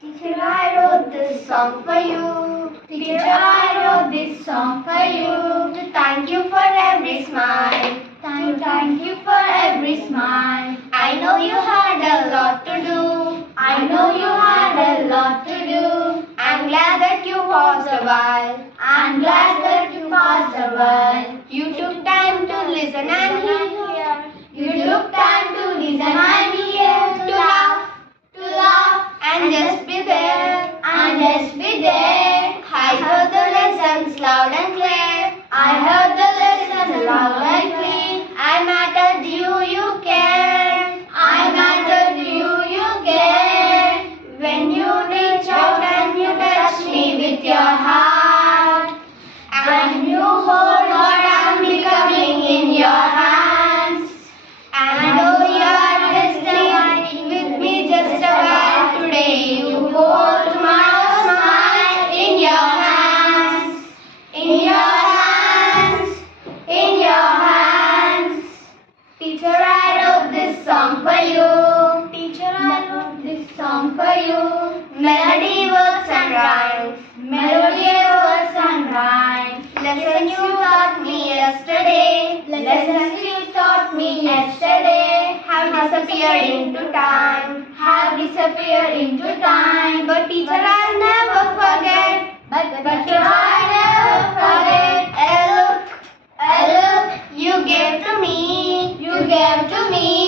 Teacher, I wrote this song for you. Teacher, I wrote this song for you. To thank you for every smile. To thank you for every smile. I know you had a lot to do. I know you had a lot to do. I'm glad that you paused a while. I'm glad that you paused a while. You took time to listen and hear. You took time to listen and hear. To laugh and just be there. And just be there. I heard the lessons loud and clear. I heard the lessons loud and clear. I mattered you care. I mattered you care. When you reach out and you touch me with your heart, and you hold what I'm becoming in your hands, and oh, you're just with me just a while today. You hold tomorrow's smile in your hands, in your hands, in your hands. Teacher, I wrote this song for you. Teacher, I wrote this song for you. Melody, words and rhymes. Melodious words and rhymes. Lessons you taught me yesterday. Lessons you taught me yesterday have disappeared into time. Have disappeared into time. But teacher, I'll never forget. But teacher, I'll never forget. A look you gave to me. You gave to me.